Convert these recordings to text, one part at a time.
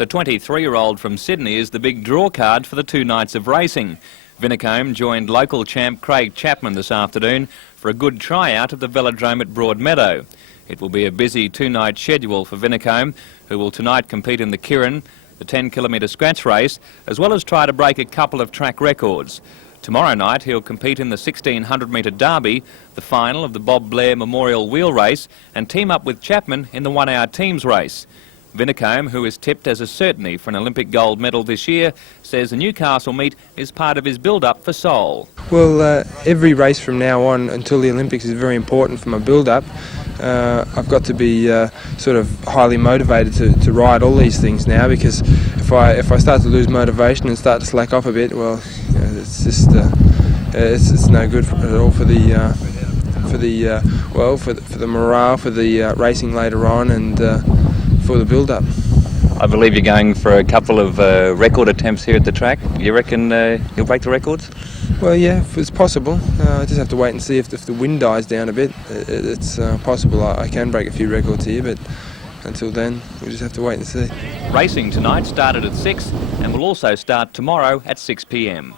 The 23-year-old from Sydney is the big draw card for the 2 nights of racing. Vinicombe joined local champ Craig Chapman this afternoon for a good tryout of the Velodrome at Broadmeadow. It will be a busy 2-night schedule for Vinicombe, who will tonight compete in the Kirin, the 10-kilometre scratch race, as well as try to break a couple of track records. Tomorrow night he'll compete in the 1600-metre derby, the final of the Bob Blair Memorial Wheel Race, and team up with Chapman in the 1-hour teams race. Vinicombe, who is tipped as a certainty for an Olympic gold medal this year, says the Newcastle meet is part of his build-up for Seoul. Well, every race from now on until the Olympics is very important for my build-up. I've got to be sort of highly motivated to ride all these things now, because if I start to lose motivation and start to slack off a bit, well, you know, it's just it's no good at all for the morale, for the racing later on, and for the build-up. I believe you're going for a couple of record attempts here at the track. You reckon you'll break the records? Well, yeah, if it's possible. I just have to wait and see if the wind dies down a bit. It's possible I can break a few records here, but until then, we just have to wait and see. Racing tonight started at 6 and will also start tomorrow at 6 p.m.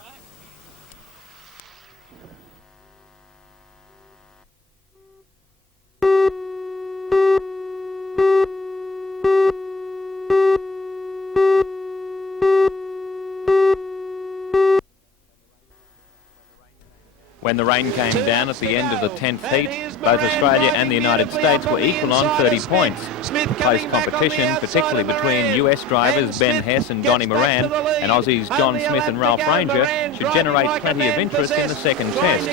When the rain came down at the end of the 10th heat, both Australia and the United States were equal on 30 points. Close competition, particularly between US drivers Ben Hess and Donnie Moran and Aussies John Smith and Ralph Ranger, should generate plenty of interest in the second test.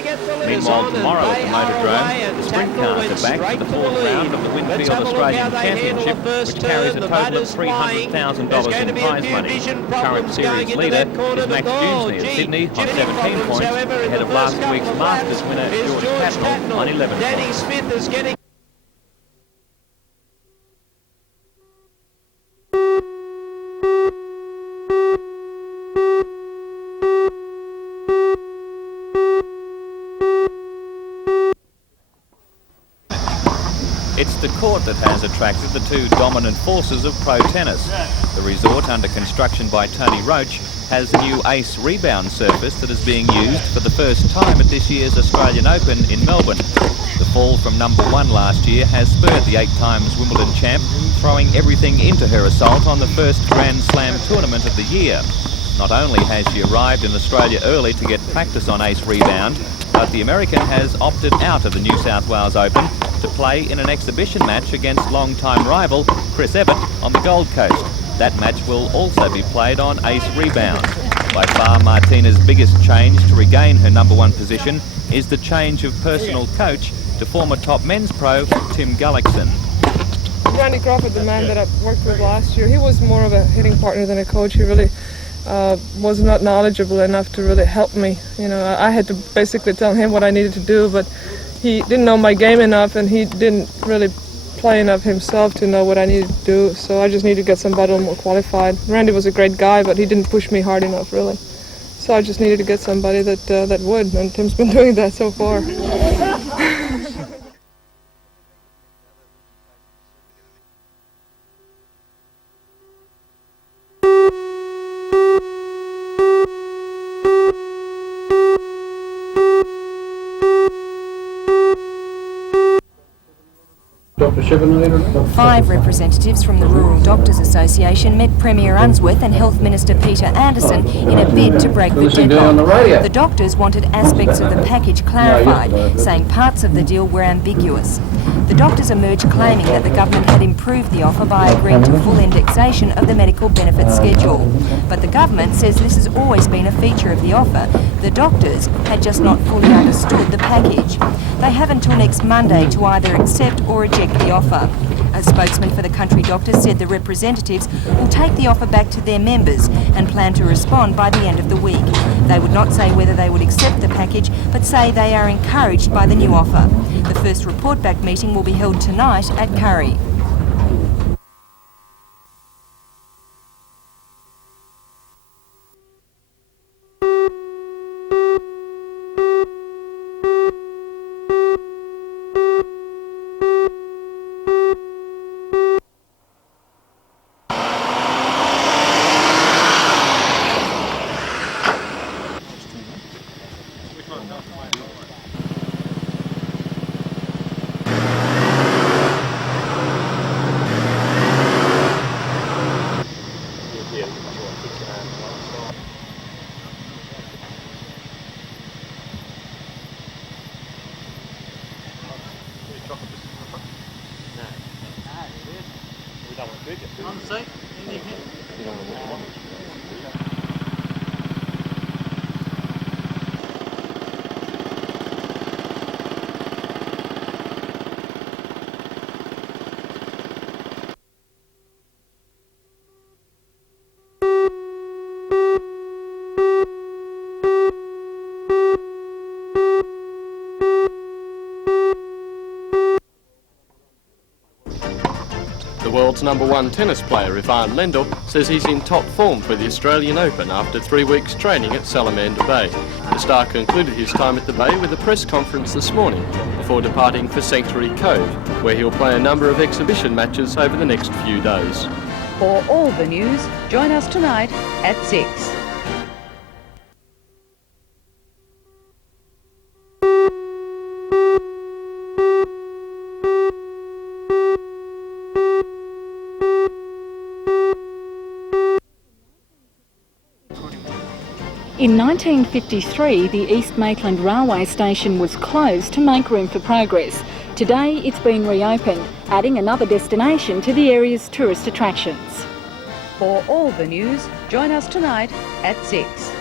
Meanwhile, tomorrow at the Velodrome, the sprint cars are back for the 4th round of the Winfield Australian Championship, which carries a total of $300,000 in prize money. Current series leader is Max Dunesney of Sydney on 17 points, ahead of last week's Masters winner George Catmull on 11 points. It's the court that has attracted the 2 dominant forces of pro tennis. The resort, under construction by Tony Roach, has the new Ace rebound surface that is being used for the first time at this year's Australian Open in Melbourne. The fall from number 1 last year has spurred the 8 times Wimbledon champ, throwing everything into her assault on the first Grand Slam tournament of the year. Not only has she arrived in Australia early to get practice on Ace rebound, but the American has opted out of the New South Wales Open to play in an exhibition match against long-time rival Chris Evert on the Gold Coast. That match will also be played on Ace rebound. By far, Martina's biggest change to regain her number 1 position is the change of personal coach to former top men's pro Tim Gullickson. Randy Crawford, the man that I worked with last year, he was more of a hitting partner than a coach. He really was not knowledgeable enough to really help me. You know, I had to basically tell him what I needed to do, but he didn't know my game enough, and he didn't really play enough himself to know what I needed to do. So I just needed to get somebody a little more qualified. Randy was a great guy, but he didn't push me hard enough, really. So I just needed to get somebody that would, and Tim's been doing that so far. Five representatives from the Rural Doctors Association met Premier Unsworth and Health Minister Peter Anderson in a bid to break the deadlock. The doctors wanted aspects of the package clarified, saying parts of the deal were ambiguous. The doctors emerged claiming that the government had improved the offer by agreeing to full indexation of the medical benefits schedule. But the government says this has always been a feature of the offer. The doctors had just not fully understood the package. They have until next Monday to either accept or reject the offer. A spokesman for the country doctors said the representatives will take the offer back to their members and plan to respond by the end of the week. They would not say whether they would accept the package, but say they are encouraged by the new offer. The first report back meeting will be held tonight at Curry. The world's #1 tennis player, Lendl, says he's in top form for the Australian Open after 3 weeks training at Salamander Bay. The star concluded his time at the Bay with a press conference this morning before departing for Sanctuary Cove, where he'll play a number of exhibition matches over the next few days. For all the news, join us tonight at 6. In 1953, the East Maitland railway station was closed to make room for progress. Today, it's been reopened, adding another destination to the area's tourist attractions. For all the news, join us tonight at 6.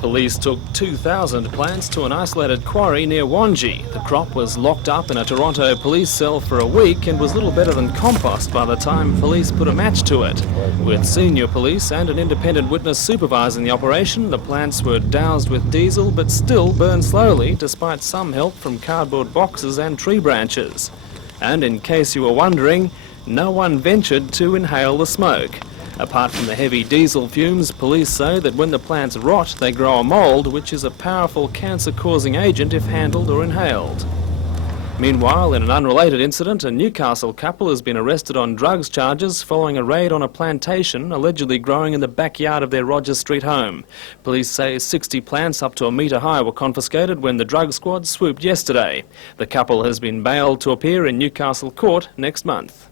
Police took 2,000 plants to an isolated quarry near Wangi. The crop was locked up in a Toronto police cell for a week and was little better than compost by the time police put a match to it. With senior police and an independent witness supervising the operation, the plants were doused with diesel but still burn slowly despite some help from cardboard boxes and tree branches. And in case you were wondering, no one ventured to inhale the smoke. Apart from the heavy diesel fumes, police say that when the plants rot, they grow a mould, which is a powerful cancer-causing agent if handled or inhaled. Meanwhile, in an unrelated incident, a Newcastle couple has been arrested on drugs charges following a raid on a plantation allegedly growing in the backyard of their Rogers Street home. Police say 60 plants up to a metre high were confiscated when the drug squad swooped yesterday. The couple has been bailed to appear in Newcastle court next month.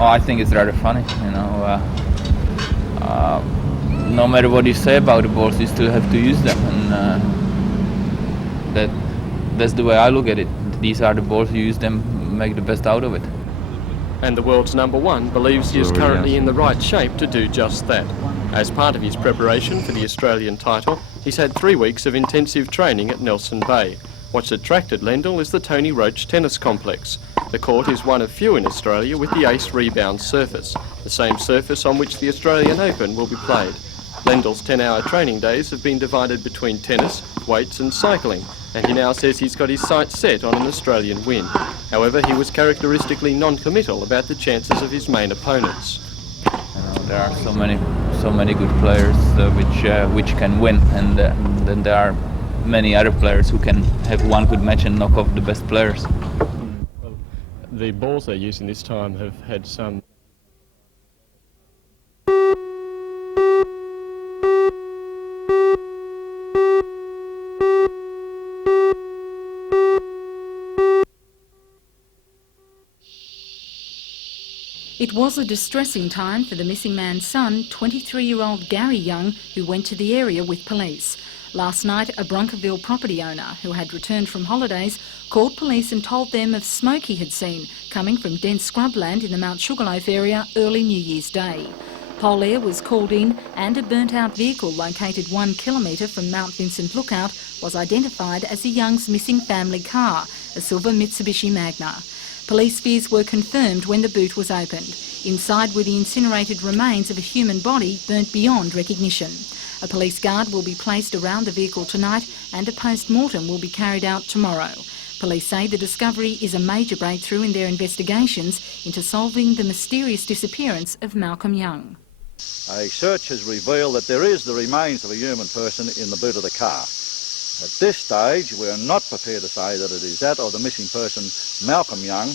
Oh, I think it's rather funny, you know. No matter what you say about the balls, you still have to use them, and that's the way I look at it. These are the balls, you use them, make the best out of it. And the world's #1 believes he is currently in the right shape to do just that. As part of his preparation for the Australian title, he's had 3 weeks of intensive training at Nelson Bay. What's attracted Lendl is the Tony Roach Tennis Complex. The court is one of few in Australia with the ace rebound surface, the same surface on which the Australian Open will be played. Lendl's 10-hour training days have been divided between tennis, weights and cycling, and he now says he's got his sights set on an Australian win. However, he was characteristically non-committal about the chances of his main opponents. There are so many good players which can win, and then there are many other players who can have one good match and knock off the best players. The balls they're using this time have had some... It was a distressing time for the missing man's son, 23-year-old Gary Young, who went to the area with police. Last night, a Bronkerville property owner who had returned from holidays called police and told them of smoke he had seen coming from dense scrubland in the Mount Sugarloaf area early New Year's Day. Pole Air was called in and a burnt-out vehicle located 1 kilometre from Mount Vincent Lookout was identified as the Young's missing family car, a silver Mitsubishi Magna. Police fears were confirmed when the boot was opened. Inside were the incinerated remains of a human body burnt beyond recognition. A police guard will be placed around the vehicle tonight and a post-mortem will be carried out tomorrow. Police say the discovery is a major breakthrough in their investigations into solving the mysterious disappearance of Malcolm Young. A search has revealed that there is the remains of a human person in the boot of the car. At this stage, we are not prepared to say that it is that of the missing person, Malcolm Young.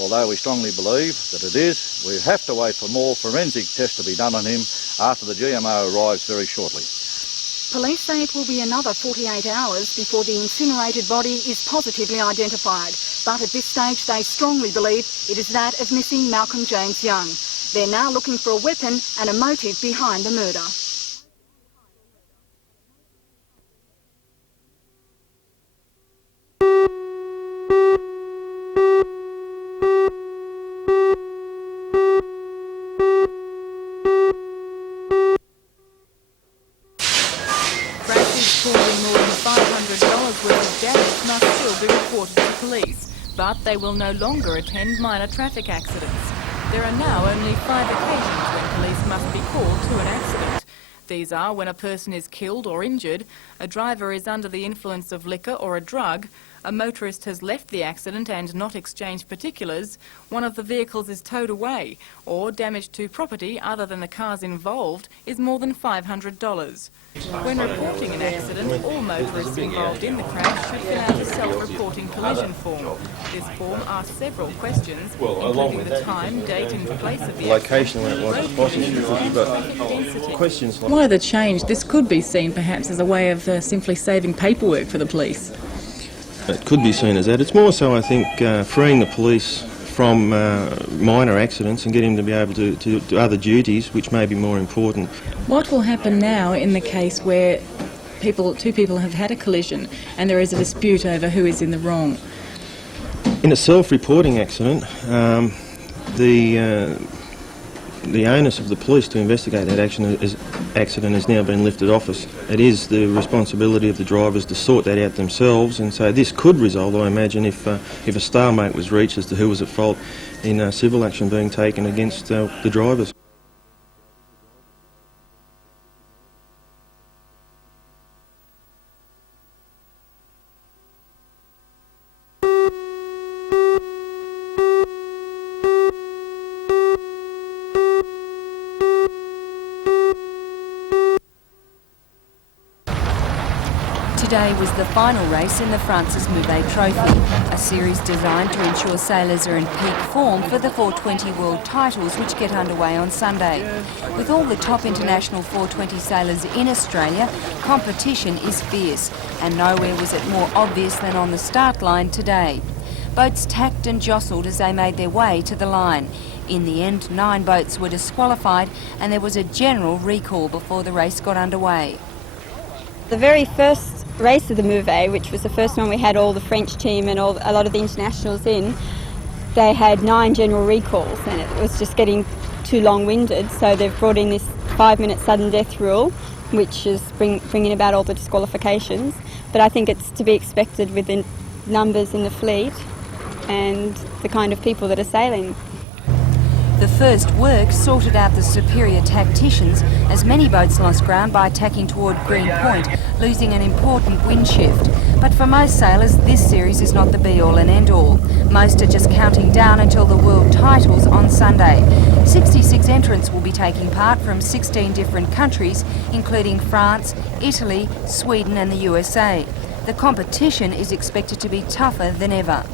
Although we strongly believe that it is, we have to wait for more forensic tests to be done on him after the GMO arrives very shortly. Police say it will be another 48 hours before the incinerated body is positively identified. But at this stage, they strongly believe it is that of missing Malcolm James Young. They're now looking for a weapon and a motive behind the murder. But they will no longer attend minor traffic accidents. There are now only 5 occasions when police must be called to an accident. These are when a person is killed or injured, a driver is under the influence of liquor or a drug, a motorist has left the accident and not exchanged particulars, one of the vehicles is towed away, or damage to property other than the cars involved is more than $500. When reporting an accident, all motorists involved in the crash should fill out a self-reporting collision form. This form asks several questions, including the time, date and place of the location where it was possible, but questions like... Why the change? This could be seen perhaps as a way of simply saving paperwork for the police. It could be seen as that. It's more so, I think, freeing the police from minor accidents and getting them to be able to do other duties which may be more important. What will happen now in the case where two people have had a collision and there is a dispute over who is in the wrong? In a self-reporting accident, the onus of the police to investigate that accident has now been lifted off us. It is the responsibility of the drivers to sort that out themselves, and so this could result, I imagine, if a stalemate was reached as to who was at fault, in civil action being taken against the drivers. Today was the final race in the Francis Moutray Trophy, a series designed to ensure sailors are in peak form for the 420 World Titles which get underway on Sunday. With all the top international 420 sailors in Australia, competition is fierce, and nowhere was it more obvious than on the start line today. Boats tacked and jostled as they made their way to the line. In the end, 9 boats were disqualified and there was a general recall before the race got underway. The very first race of the Moutray, which was the first one we had all the French team and a lot of the internationals in, they had 9 general recalls and it was just getting too long-winded, so they've brought in this 5-minute sudden death rule, which is bringing about all the disqualifications. But I think it's to be expected with the numbers in the fleet and the kind of people that are sailing. The first work sorted out the superior tacticians as many boats lost ground by tacking toward Green Point, losing an important wind shift. But for most sailors, this series is not the be-all and end-all. Most are just counting down until the World Titles on Sunday. 66 entrants will be taking part from 16 different countries, including France, Italy, Sweden and the USA. The competition is expected to be tougher than ever.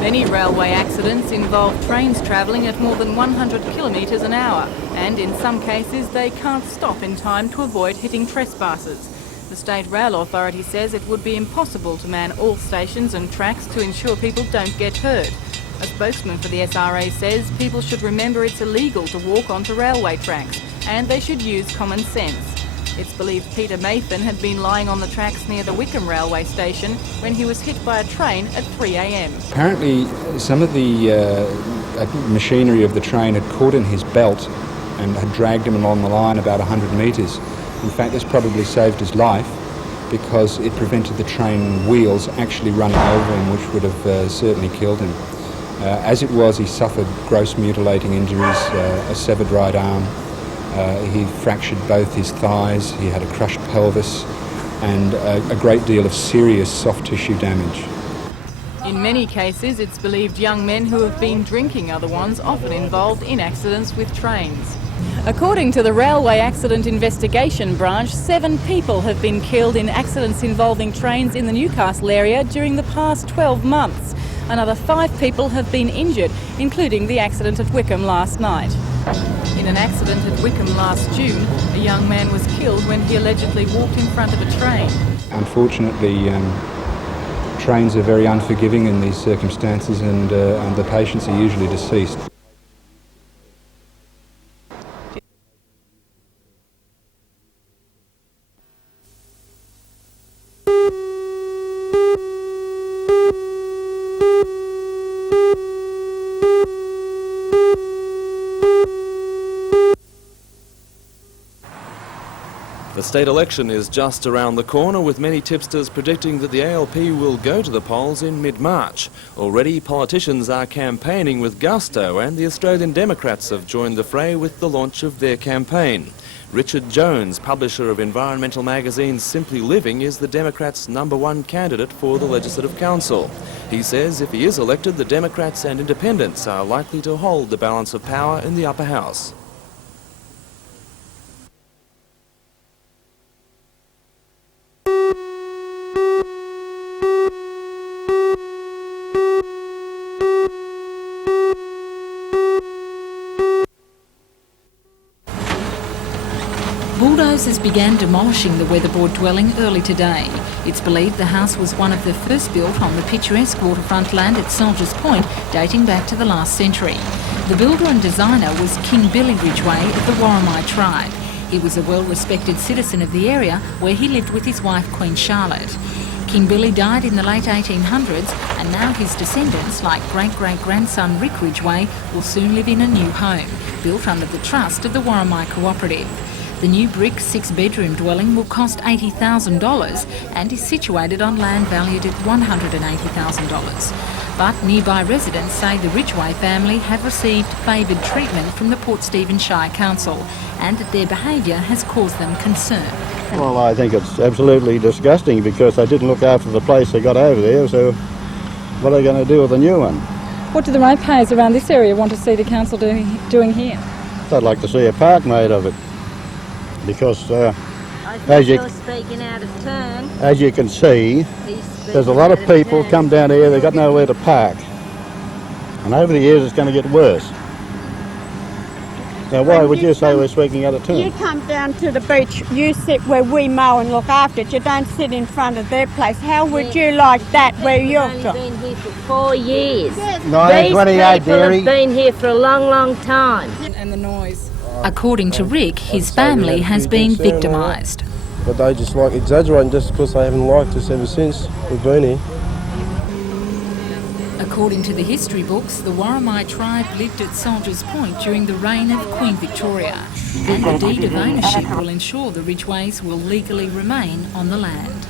Many railway accidents involve trains travelling at more than 100 kilometres an hour, and in some cases they can't stop in time to avoid hitting trespassers. The State Rail Authority says it would be impossible to man all stations and tracks to ensure people don't get hurt. A spokesman for the SRA says people should remember it's illegal to walk onto railway tracks and they should use common sense. It's believed Peter Maitland had been lying on the tracks near the Wickham railway station when he was hit by a train at 3 a.m. Apparently some of the machinery of the train had caught in his belt and had dragged him along the line about 100 metres. In fact, this probably saved his life because it prevented the train wheels actually running over him, which would have certainly killed him. As it was, he suffered gross mutilating injuries, a severed right arm. He fractured both his thighs, he had a crushed pelvis and a great deal of serious soft tissue damage. In many cases, it's believed young men who have been drinking are the ones often involved in accidents with trains. According to the Railway Accident Investigation Branch, 7 people have been killed in accidents involving trains in the Newcastle area during the past 12 months. Another 5 people have been injured, including the accident at Wickham last night. In an accident at Wickham last June, a young man was killed when he allegedly walked in front of a train. Unfortunately, trains are very unforgiving in these circumstances, and the patients are usually deceased. The state election is just around the corner, with many tipsters predicting that the ALP will go to the polls in mid-March. Already politicians are campaigning with gusto, and the Australian Democrats have joined the fray with the launch of their campaign. Richard Jones, publisher of environmental magazine Simply Living, is the Democrats' #1 candidate for the Legislative Council. He says if he is elected, the Democrats and independents are likely to hold the balance of power in the upper house. Bulldozers began demolishing the weatherboard dwelling early today. It's believed the house was one of the first built on the picturesque waterfront land at Soldiers Point, dating back to the last century. The builder and designer was King Billy Ridgway of the Warramai tribe. He was a well-respected citizen of the area, where he lived with his wife Queen Charlotte. King Billy died in the late 1800s, and now his descendants, like great-great-grandson Rick Ridgway, will soon live in a new home, built under the trust of the Warramai Cooperative. The new brick 6-bedroom dwelling will cost $80,000 and is situated on land valued at $180,000. But nearby residents say the Ridgway family have received favoured treatment from the Port Stephens Shire Council, and that their behaviour has caused them concern. Well, I think it's absolutely disgusting because they didn't look after the place they got over there, so what are they going to do with the new one? What do the ratepayers around this area want to see the council doing here? I'd like to see a park made of it, because as you can see, there's a lot of people come down here, they've got nowhere to park, and over the years it's going to get worse. Now why would you say we're speaking out of turn? You come down to the beach, you sit where we mow and look after it, you don't sit in front of their place. How would you like that where you're from? They've been here for 4 years. 1928, These people have been here for a long, long time. And the noise. According to Rick, his family has been victimised. But they just like exaggerating just because they haven't liked us ever since we've been here. According to the history books, the Warramai tribe lived at Soldiers Point during the reign of Queen Victoria, and the deed of ownership will ensure the Ridgways will legally remain on the land.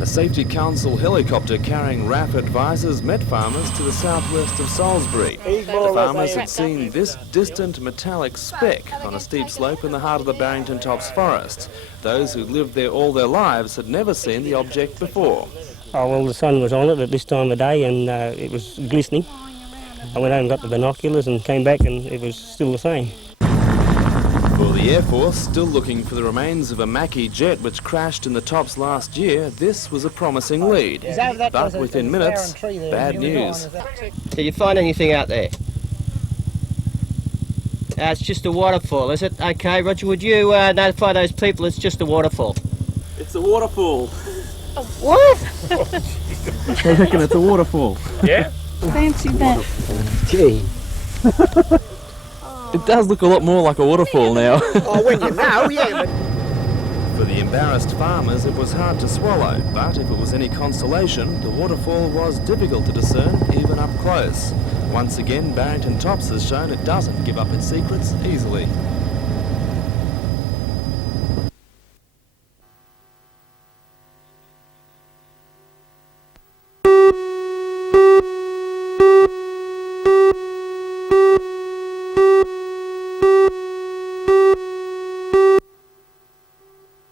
A Safety Council helicopter carrying RAF advisors met farmers to the southwest of Salisbury. The farmers had seen this distant metallic speck on a steep slope in the heart of the Barrington Tops forest. Those who lived there all their lives had never seen the object before. Oh, well, the sun was on it at this time of day and it was glistening. I went home and got the binoculars and came back and it was still the same. For the Air Force, still looking for the remains of a Macchi jet which crashed in the Tops last year, this was a promising lead. But within minutes, bad news. Did you find anything out there? It's just a waterfall, is it? Okay, Roger, would you notify those people it's just a waterfall? It's a waterfall. What? They reckon it's a waterfall. Yeah? Fancy that. Gee. It does look a lot more like a waterfall now. Oh, when you know, yeah, but... For the embarrassed farmers, it was hard to swallow, but if it was any consolation, the waterfall was difficult to discern, even up close. Once again, Barrington Tops has shown it doesn't give up its secrets easily.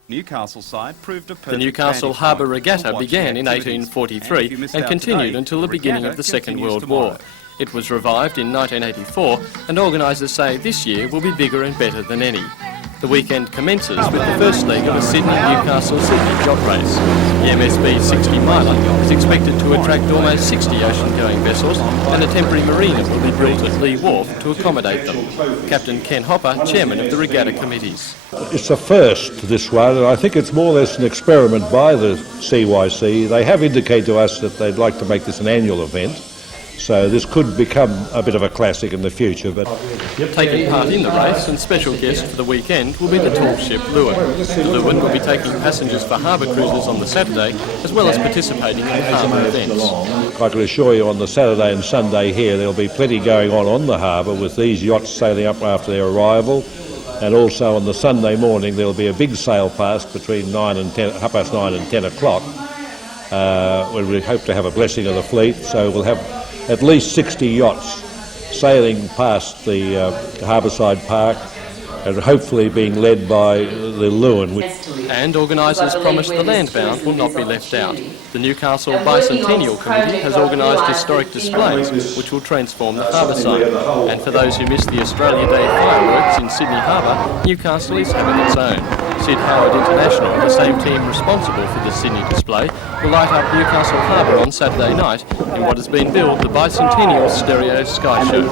Newcastle side proved a The Newcastle Harbour Regatta began in 1843 and continued until the beginning of the Second World War. It was revived in 1984 and organisers say this year will be bigger and better than any. The weekend commences with the first leg of a Sydney-Newcastle-Sydney yacht race. The MSB 60 miler is expected to attract almost 60 ocean-going vessels, and a temporary marina will be built at Lee Wharf to accommodate them. Captain Ken Hopper, chairman of the regatta committees. It's a first, this one, and I think it's more or less an experiment by the CYC. They have indicated to us that they'd like to make this an annual event. So this could become a bit of a classic in the future. But taking part in the race and special guest for the weekend will be the tall ship Lewin. The Lewin will be taking passengers for harbour cruises on the Saturday, as well as participating in harbour events. I can assure you on the Saturday and Sunday here there'll be plenty going on the harbour with these yachts sailing up after their arrival. And also on the Sunday morning there'll be a big sail past between 9:30 and 10 o'clock, when we hope to have a blessing of the fleet. So we'll have at least 60 yachts sailing past the Harbourside Park and hopefully being led by the Lewin. And organisers promise the landbound will not be left out. The Newcastle Bicentennial Committee has organised historic displays which will transform the harbour side. And for those who missed the Australia Day fireworks in Sydney Harbour, Newcastle is having its own. Sid Howard International, the same team responsible for the Sydney display, will light up Newcastle Harbour on Saturday night in what has been billed the Bicentennial Stereo Sky Show.